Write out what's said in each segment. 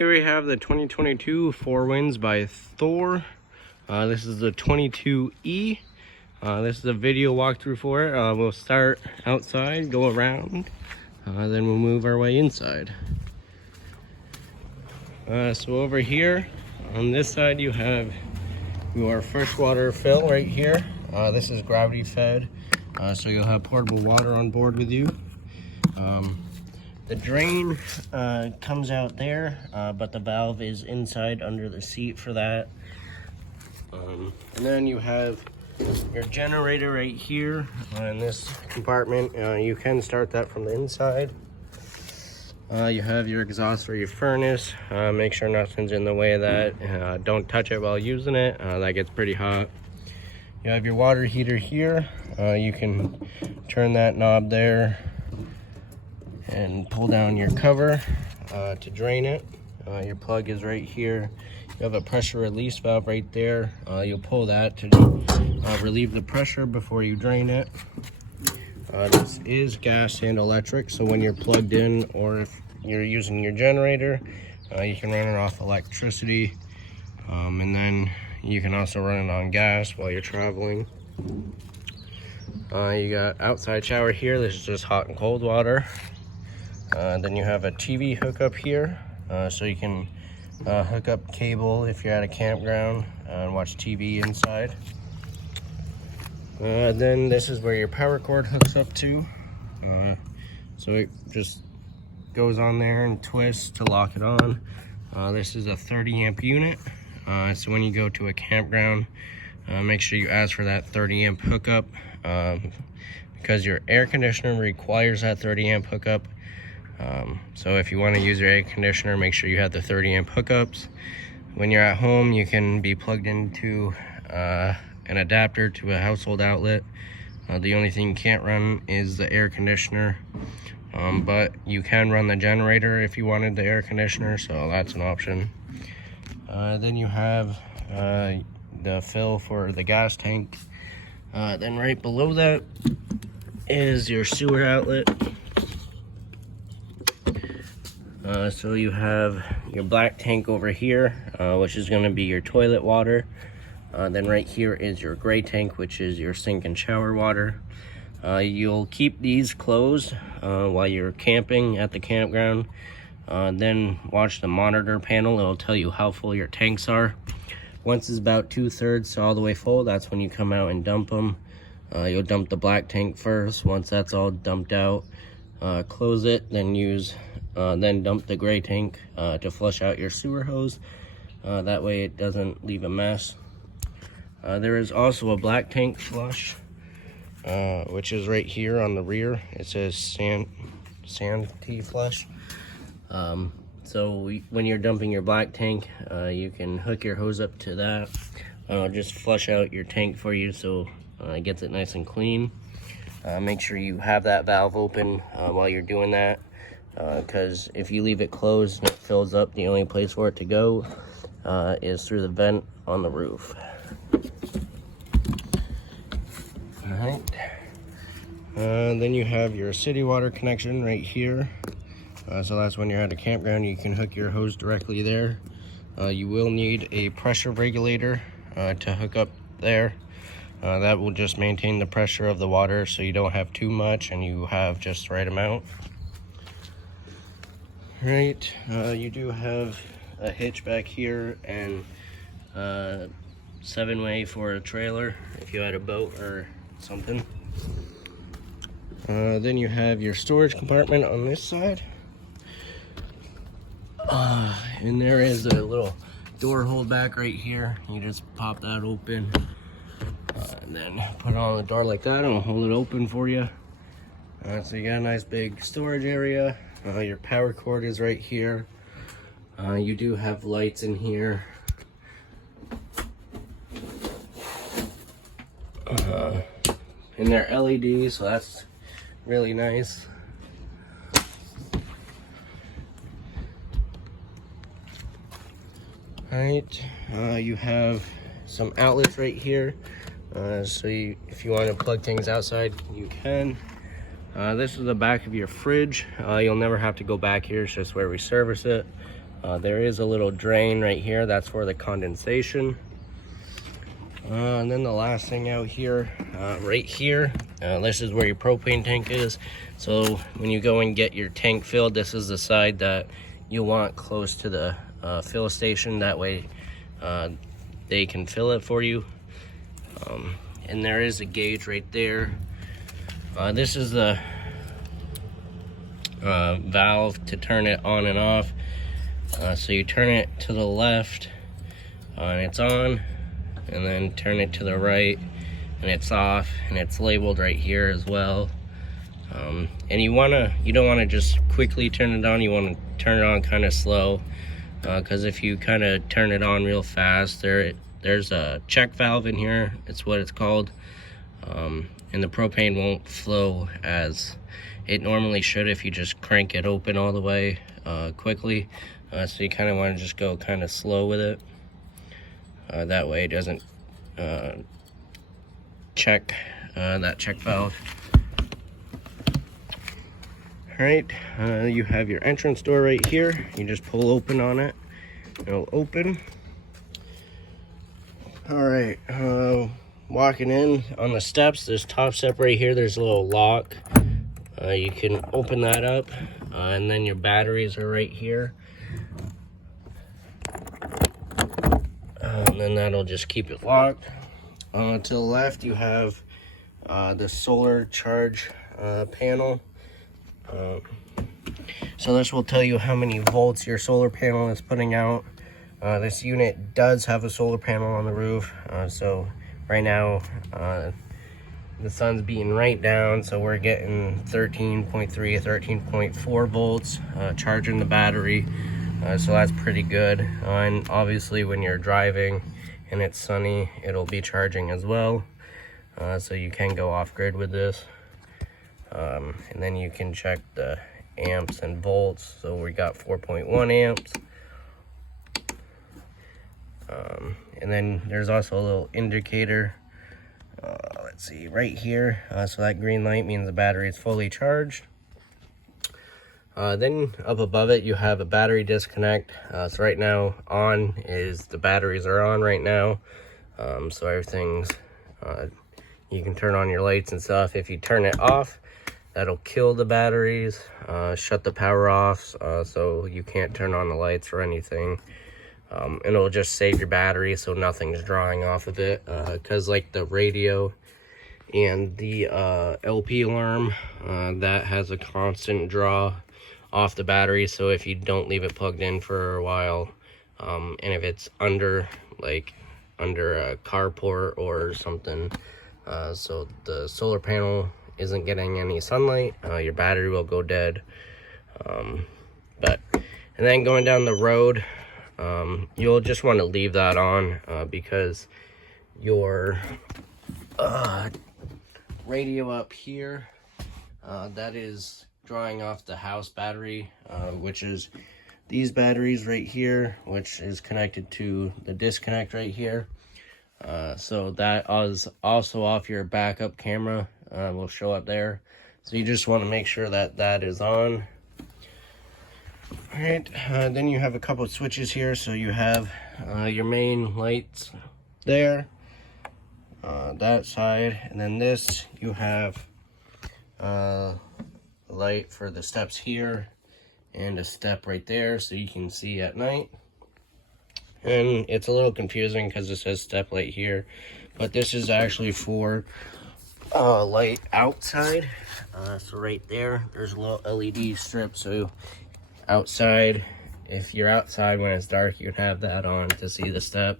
Here we have the 2022 Four Winds by Thor. This is the 22E. This is a video walkthrough for it. We'll start outside, go around, then we'll move our way inside. So over here, on this side, you have your freshwater fill right here. This is gravity fed, so you'll have portable water on board with you. The drain comes out there, but the valve is inside under the seat for that. And then you have your generator right here in this compartment. You can start that from the inside. You have your exhaust for your furnace. Make sure nothing's in the way of that. Don't touch it while using it. That gets pretty hot. You have your water heater here. You can turn that knob there and pull down your cover to drain it. Your plug is right here. You have a pressure release valve right there. You'll pull that to relieve the pressure before you drain it. This is gas and electric, so when you're plugged in or if you're using your generator, you can run it off electricity, and then you can also run it on gas while you're traveling. You got outside shower here. This is just hot and cold water. Then you have a TV hookup here, so you can hook up cable if you're at a campground and watch TV inside. Then this is where your power cord hooks up to. So it just goes on there and twists to lock it on. This is a 30 amp unit. So when you go to a campground, make sure you ask for that 30 amp hookup, because your air conditioner requires that 30 amp hookup. So if you want to use your air conditioner, make sure you have the 30 amp hookups. When you're at home, you can be plugged into an adapter to a household outlet. The only thing you can't run is the air conditioner, but you can run the generator if you wanted the air conditioner, so that's an option. Then you have the fill for the gas tank. Then right below that is your sewer outlet. So you have your black tank over here, which is going to be your toilet water. Then right here is your gray tank, which is your sink and shower water. You'll keep these closed while you're camping at the campground. Then watch the monitor panel. It'll tell you how full your tanks are. Once it's about 2/3 all the way full, that's when you come out and dump them. You'll dump the black tank first. Once that's all dumped out, close it, then dump the gray tank to flush out your sewer hose. That way it doesn't leave a mess. There is also a black tank flush, which is right here on the rear. It says Santee flush. So when you're dumping your black tank, you can hook your hose up to that. Just flush out your tank for you, so it gets it nice and clean. Make sure you have that valve open while you're doing that, because if you leave it closed and it fills up, the only place for it to go is through the vent on the roof. Alright. Then you have your city water connection right here. So that's when you're at a campground, you can hook your hose directly there. You will need a pressure regulator to hook up there. That will just maintain the pressure of the water so you don't have too much and you have just the right amount. Right, you do have a hitch back here and 7-way for a trailer if you had a boat or something. Then you have your storage compartment on this side. And there is a little door hold back right here. You just pop that open and then put it on the door like that and it'll hold it open for you. So you got a nice big storage area. Your power cord is right here. You do have lights in here. And they're LED, so that's really nice. Alright, you have some outlets right here. So if you want to plug things outside, you can. This is the back of your fridge. You'll never have to go back here. It's just where we service it. There is a little drain right here, that's for the condensation. And then the last thing out here, right here, this is where your propane tank is. So when you go and get your tank filled, this is the side that you want close to the fill station. That way they can fill it for you. And there is a gauge right there. This is the valve to turn it on and off. So you turn it to the left and it's on, and then turn it to the right and it's off, and it's labeled right here as well. And you don't want to just quickly turn it on. You want to turn it on kind of slow, because if you kind of turn it on real fast, there's a check valve in here, it's what it's called, and the propane won't flow as it normally should if you just crank it open all the way quickly. So you kind of want to just go kind of slow with it. That way it doesn't check that check valve. Alright, you have your entrance door right here. You just pull open on it. It'll open. Alright, walking in on the steps, this top step right here, there's a little lock. You can open that up, and then your batteries are right here. And then that'll just keep it locked. To the left, you have the solar charge panel. So this will tell you how many volts your solar panel is putting out. This unit does have a solar panel on the roof. So right now, the sun's beating right down, so we're getting 13.3 or 13.4 volts charging the battery. So that's pretty good. And obviously when you're driving and it's sunny, it'll be charging as well. So you can go off grid with this. And then you can check the amps and volts. So we got 4.1 amps. And then there's also a little indicator. Let's see, right here. So that green light means the battery is fully charged. Then up above it, you have a battery disconnect. So right now, on is the batteries are on right now. So everything's, you can turn on your lights and stuff. If you turn it off, that'll kill the batteries, shut the power off, so you can't turn on the lights or anything. And it'll just save your battery so nothing's drawing off of it, because like the radio and the LP alarm, that has a constant draw off the battery. So if you don't leave it plugged in for a while, and if it's under a carport or something, so the solar panel isn't getting any sunlight, your battery will go dead. And then going down the road, you'll just want to leave that on, because your radio up here, that is drawing off the house battery, which is these batteries right here, which is connected to the disconnect right here. So that is also off your backup camera, will show up there. So you just want to make sure that that is on. All right, then you have a couple of switches here. So you have your main lights there, that side, and then this you have a light for the steps here and a step right there, so you can see at night. And it's a little confusing because it says step light here, but this is actually for light outside. So right there, there's a little LED strip, so outside, if you're outside when it's dark, you can have that on to see the step.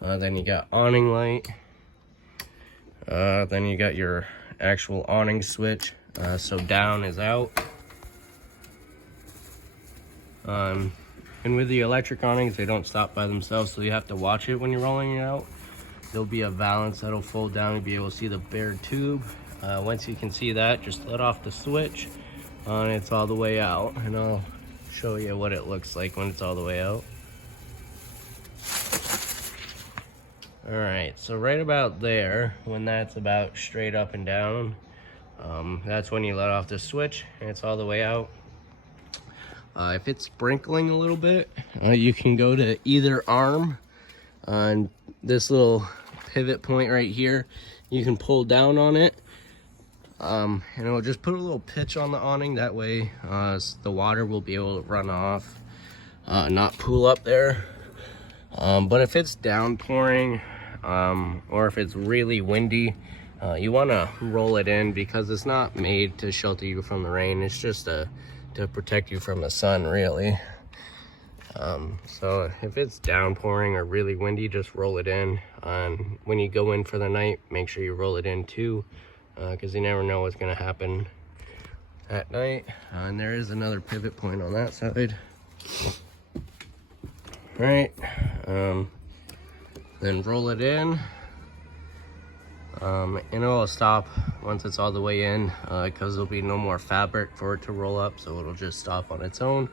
Then you got awning light. Then you got your actual awning switch. So down is out. And with the electric awnings, they don't stop by themselves, so you have to watch it when you're rolling it out. There'll be a valance that'll fold down and be able to see the bare tube. Once you can see that, just let off the switch, and it's all the way out. And I'll show you what it looks like when it's all the way out. Alright, so right about there, when that's about straight up and down, that's when you let off the switch and it's all the way out. If it's sprinkling a little bit, you can go to either arm on this little pivot point right here. You can pull down on it, and it'll just put a little pitch on the awning. That way the water will be able to run off, not pool up there. But if it's downpouring, or if it's really windy, you want to roll it in, because it's not made to shelter you from the rain. It's just to protect you from the sun, really. So if it's downpouring or really windy, just roll it in. When you go in for the night, make sure you roll it in too, because you never know what's going to happen at night. And there is another pivot point on that side. All right, then roll it in, and it'll stop once it's all the way in, because there'll be no more fabric for it to roll up, so it'll just stop on its own.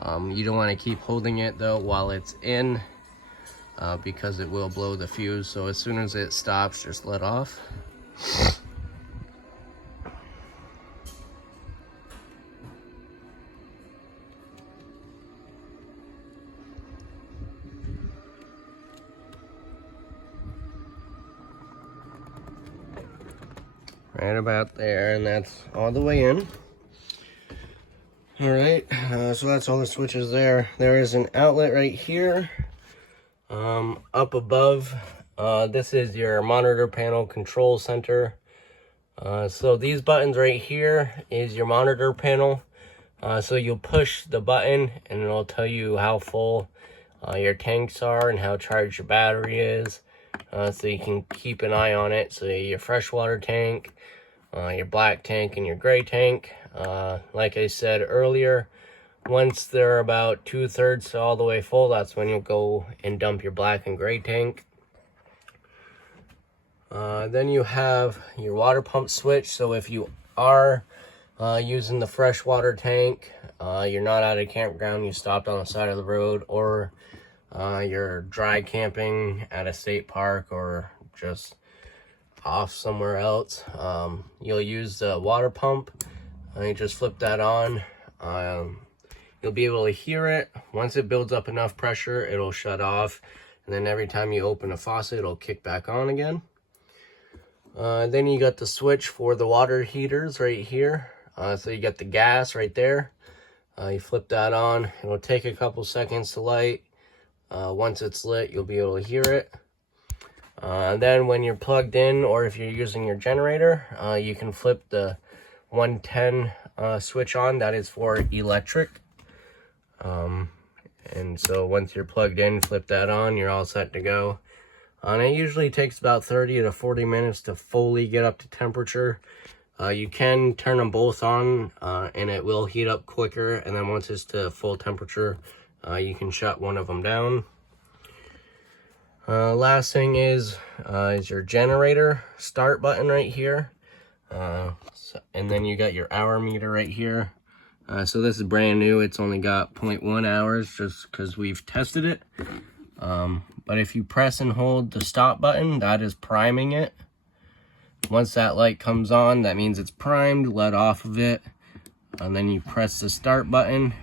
You don't want to keep holding it though while it's in, because it will blow the fuse. So as soon as it stops, just let off. Right about there, and that's all the way in. All right, so that's all the switches there. There is an outlet right here, up above. This is your monitor panel control center. So these buttons right here is your monitor panel. So you'll push the button and it'll tell you how full your tanks are and how charged your battery is. So you can keep an eye on it. So your freshwater tank, your black tank, and your gray tank. Like I said earlier, once they're about 2/3 to all the way full, that's when you'll go and dump your black and gray tank. Then you have your water pump switch. So if you are using the freshwater tank, you're not at a campground, you stopped on the side of the road, or you're dry camping at a state park or just off somewhere else, you'll use the water pump. You just flip that on. You'll be able to hear it. Once it builds up enough pressure, it'll shut off, and then every time you open a faucet, it'll kick back on again. Then you got the switch for the water heaters right here. So you got the gas right there. You flip that on. It'll take a couple seconds to light. Once it's lit, you'll be able to hear it. Then when you're plugged in, or if you're using your generator, you can flip the 110 switch on. That is for electric. And so once you're plugged in, flip that on, you're all set to go. And it usually takes about 30 to 40 minutes to fully get up to temperature. You can turn them both on, and it will heat up quicker. And then once it's to full temperature, you can shut one of them down. Last thing is your generator start button right here. And then you got your hour meter right here. So this is brand new. It's only got 0.1 hours just because we've tested it. But if you press and hold the stop button, that is priming it. Once that light comes on, that means it's primed. Let off of it. And then you press the start button.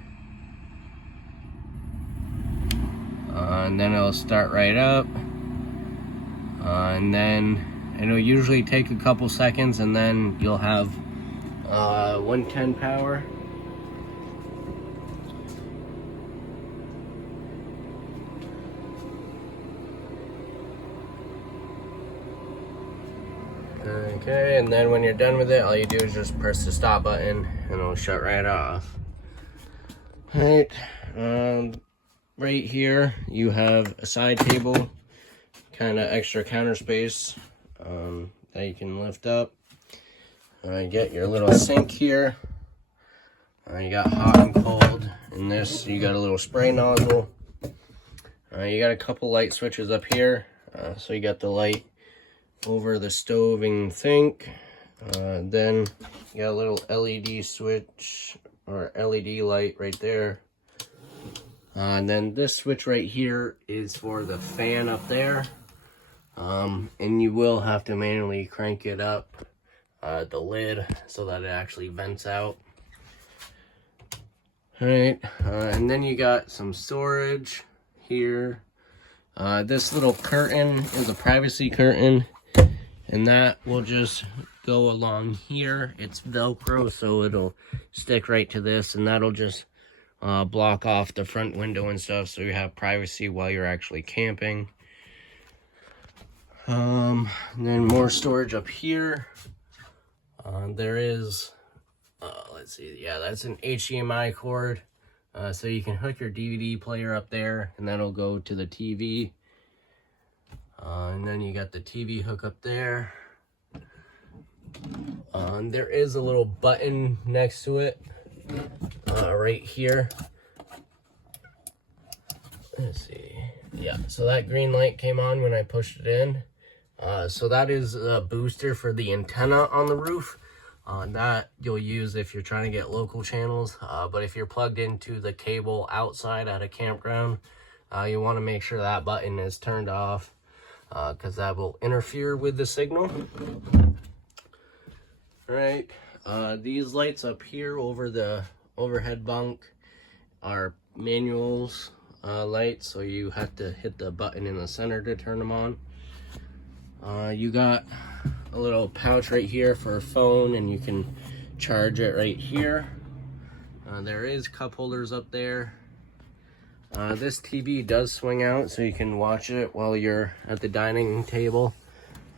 And then it'll start right up. And then it'll usually take a couple seconds, and then you'll have 110 power. Okay, and then when you're done with it, all you do is just press the stop button and it'll shut right off. Alright, right here you have a side table, kind of extra counter space that you can lift up. You get your little sink here. You got hot and cold. In this, you got a little spray nozzle. You got a couple light switches up here. So you got the light over the stove and sink. Then you got a little LED switch or LED light right there. And then this switch right here is for the fan up there. And you will have to manually crank it up, the lid, so that it actually vents out. All right, and then you got some storage here. This little curtain is a privacy curtain, and that will just go along here. It's Velcro, so it'll stick right to this, and that'll just block off the front window and stuff, so you have privacy while you're actually camping. And then more storage up here. There is, let's see, yeah, that's an HDMI cord. So you can hook your DVD player up there, and that'll go to the TV. And then you got the TV hook up there. There is a little button next to it, right here. Let's see. Yeah, so that green light came on when I pushed it in. So that is a booster for the antenna on the roof. That you'll use if you're trying to get local channels. But if you're plugged into the cable outside at a campground, you want to make sure that button is turned off, because that will interfere with the signal. Right, these lights up here over the overhead bunk are manuals lights, so you have to hit the button in the center to turn them on. You got a little pouch right here for a phone, and you can charge it right here. There is cup holders up there. This TV does swing out, so you can watch it while you're at the dining table.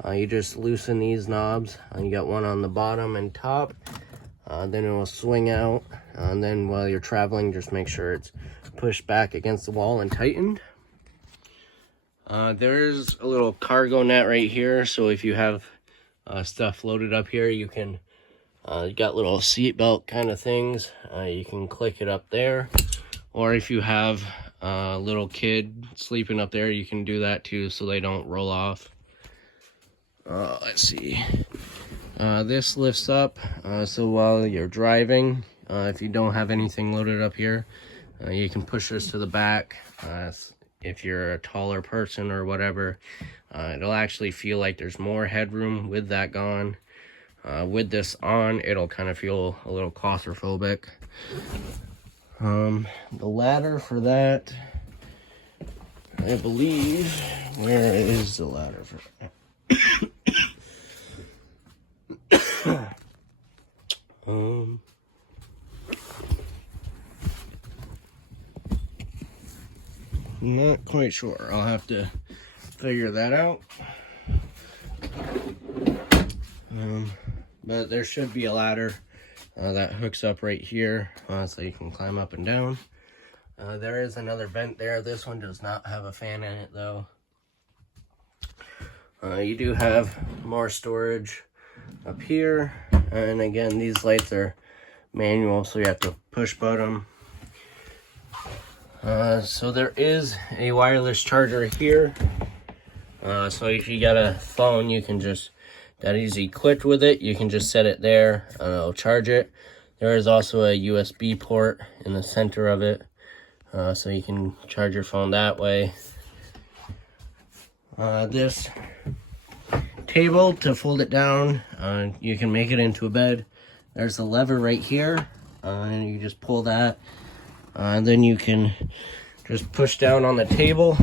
You just loosen these knobs, and you got one on the bottom and top. Then it will swing out, and then while you're traveling, just make sure it's pushed back against the wall and tightened. There's a little cargo net right here, so if you have stuff loaded up here, you can, you got little seat belt kind of things, you can click it up there. Or if you have a little kid sleeping up there, you can do that too, so they don't roll off. Let's see. This lifts up, so while you're driving, if you don't have anything loaded up here, you can push this to the back. If you're a taller person or whatever, it'll actually feel like there's more headroom with that gone. With this on, it'll kind of feel a little claustrophobic. The ladder for that, I believe, where is the ladder for that? Not quite sure. I'll have to figure that out. But there should be a ladder that hooks up right here, so you can climb up and down. There is another vent there. This one does not have a fan in it though. You do have more storage up here, and again, these lights are manual, so you have to push button. So there is a wireless charger here. So if you got a phone, you can just, that is equipped with it, you can just set it there and it'll charge it. There is also a USB port in the center of it, so you can charge your phone that way. This table, to fold it down, you can make it into a bed. There's a lever right here, and you just pull that, and then you can just push down on the table.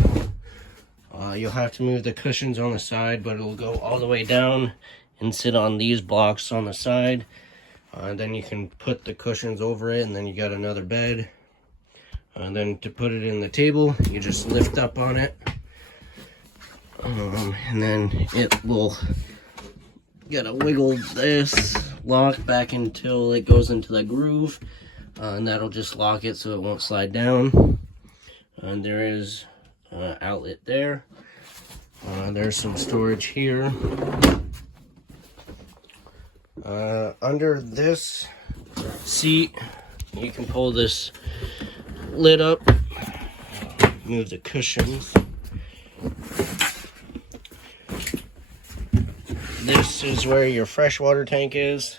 You'll have to move the cushions on the side, but it'll go all the way down and sit on these blocks on the side. Then you can put the cushions over it, and then you got another bed. And then to put it in the table, you just lift up on it. And then it will, you gotta wiggle this lock back until it goes into the groove, and that'll just lock it so it won't slide down. And there is an outlet there. There's some storage here. Under this seat, you can pull this lid up, move the cushions. This is where your freshwater tank is,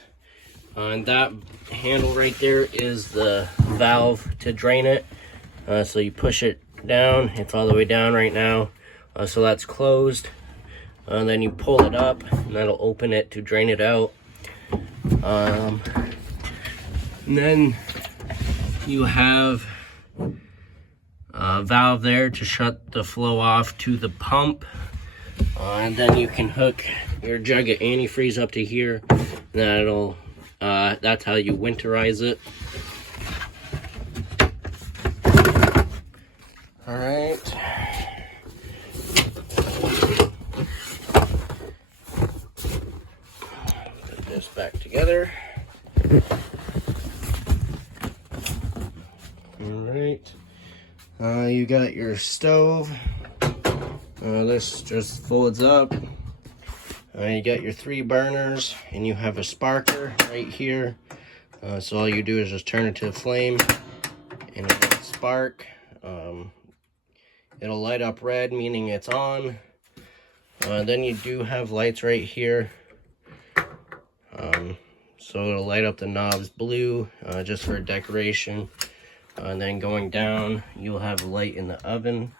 and that handle right there is the valve to drain it. So you push it down, it's all the way down right now, so that's closed. And then you pull it up, and that'll open it to drain it out. And then you have a valve there to shut the flow off to the pump. And then you can hook your jug of antifreeze up to here. That'll that's how you winterize it. All right. Put this back together. All right. You got your stove. This just folds up. You got your 3 burners, and you have a sparker right here. So all you do is just turn it to a flame, and it'll spark. It'll light up red, meaning it's on. Then you do have lights right here. So it'll light up the knobs blue, just for decoration. And then going down, you'll have a light in the oven.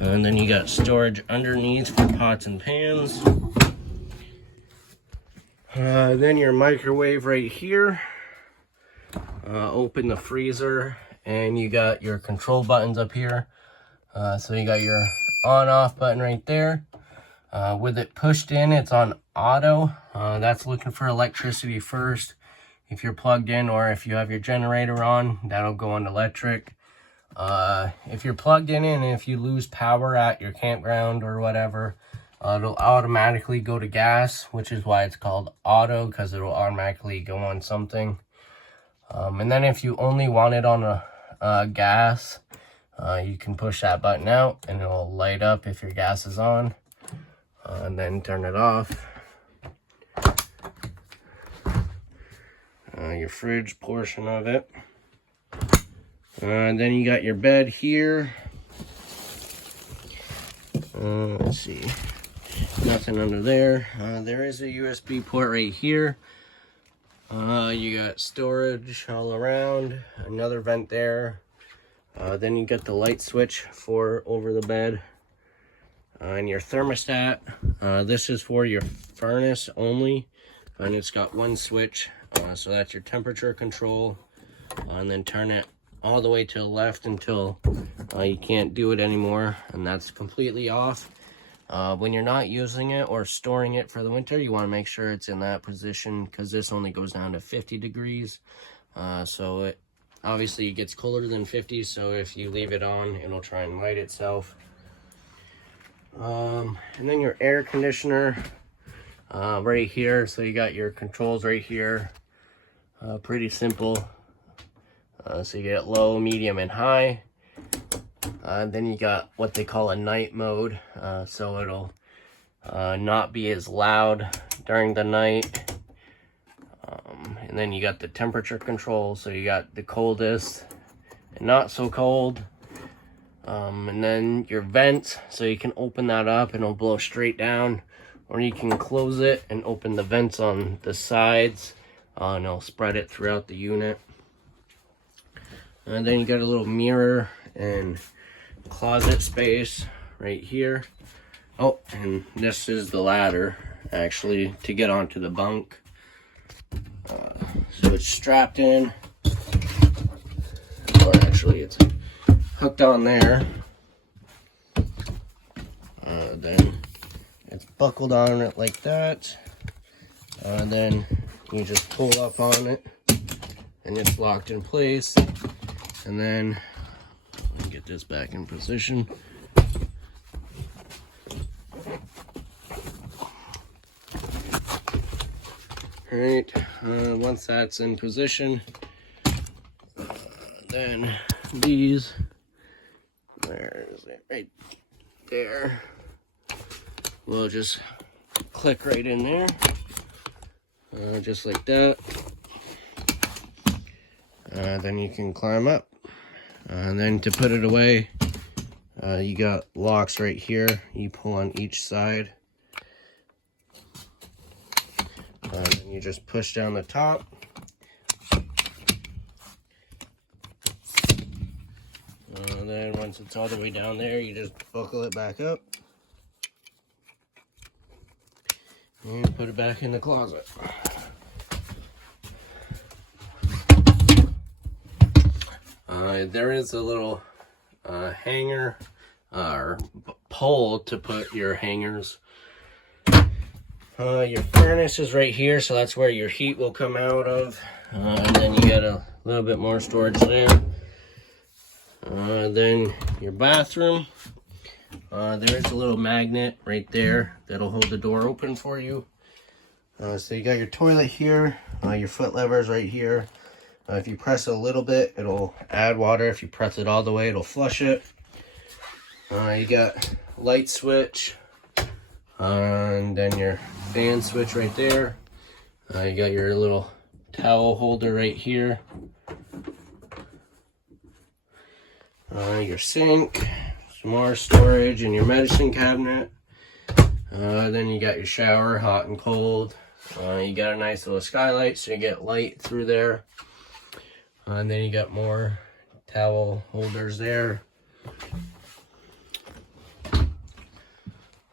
And then you got storage underneath for pots and pans. Then your microwave right here. Open the freezer, and you got your control buttons up here. So you got your on-off button right there. With it pushed in, it's on auto. That's looking for electricity first. If you're plugged in, or if you have your generator on, that'll go on electric. If you're plugged in and if you lose power at your campground or whatever, it'll automatically go to gas, which is why it's called auto, because it'll automatically go on something. And then if you only want it on a gas, you can push that button out and it'll light up if your gas is on, and then turn it off. Your fridge portion of it. And then you got your bed here. Let's see, nothing under there. There is a USB port right here. You got storage all around, another vent there. Then you got the light switch for over the bed. And your thermostat. This is for your furnace only, and it's got one switch. So that's your temperature control. And then turn it all the way to the left until you can't do it anymore, and that's completely off. When you're not using it or storing it for the winter, you want to make sure it's in that position, because this only goes down to 50 degrees. So it obviously gets colder than 50, so if you leave it on, it'll try and light itself. And then your air conditioner right here. So you got your controls right here. Pretty simple. So you get low, medium, and high. Then you got what they call a night mode. So it'll not be as loud during the night. And then you got the temperature control. So you got the coldest and not so cold. And then your vents. So you can open that up and it'll blow straight down. Or you can close it and open the vents on the sides. And it'll spread it throughout the unit. And then you got a little mirror and closet space right here. Oh, and this is the ladder, actually, to get onto the bunk. So it's strapped in. Or actually, it's hooked on there. Then it's buckled on it like that. Then you just pull up on it, and it's locked in place. And then let me get this back in position. All right, once that's in position, then these, where is it? Right there. We'll just click right in there, just like that. Then you can climb up. And then to put it away, you got locks right here. You pull on each side. Then you just push down the top. And then once it's all the way down there, you just buckle it back up. And put it back in the closet. there is a little hanger or pole to put your hangers. Your furnace is right here, so that's where your heat will come out of. And then you got a little bit more storage there. Then your bathroom. There's a little magnet right there that'll hold the door open for you. So you got your toilet here, your foot levers right here. If you press a little bit, it'll add water. If you press it all the way, it'll flush it. You got light switch, and then your fan switch right there. You got your little towel holder right here. Your sink, some more storage, and your medicine cabinet. Then you got your shower, hot and cold. You got a nice little skylight, so you get light through there. And then you got more towel holders there.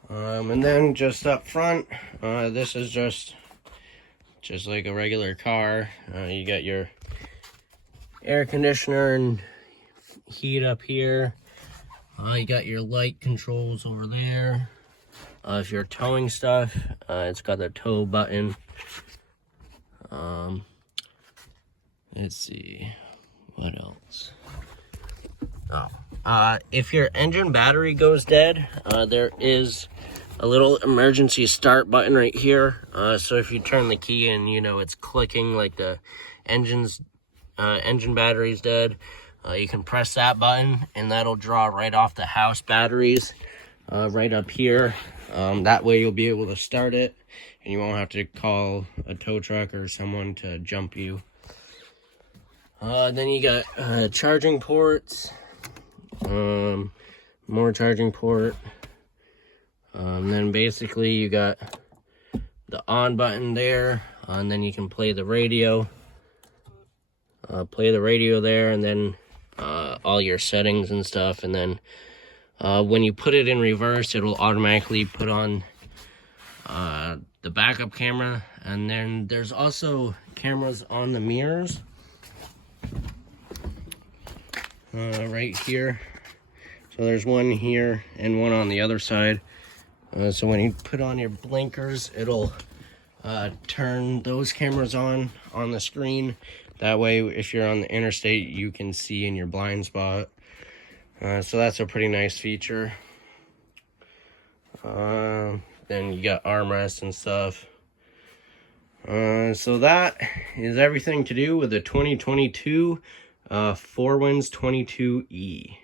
And then just up front, this is just like a regular car. You got your air conditioner and heat up here. You got your light controls over there. If you're towing stuff, it's got the tow button. Let's see, what else? If your engine battery goes dead, there is a little emergency start button right here. So if you turn the key and you know it's clicking like the engine battery's dead, you can press that button and that'll draw right off the house batteries right up here. That way you'll be able to start it and you won't have to call a tow truck or someone to jump you. Then you got charging ports, more charging port. Then basically you got the on button there, and then you can play the radio. There, and then all your settings and stuff. And then when you put it in reverse, it'll automatically put on the backup camera. And then there's also cameras on the mirrors right here. So there's one here and one on the other side. So when you put on your blinkers, it'll turn those cameras on the screen. That way, if you're on the interstate, you can see in your blind spot. So that's a pretty nice feature. Then you got armrests and stuff. So that is everything to do with the 2022 Four Winds 22E.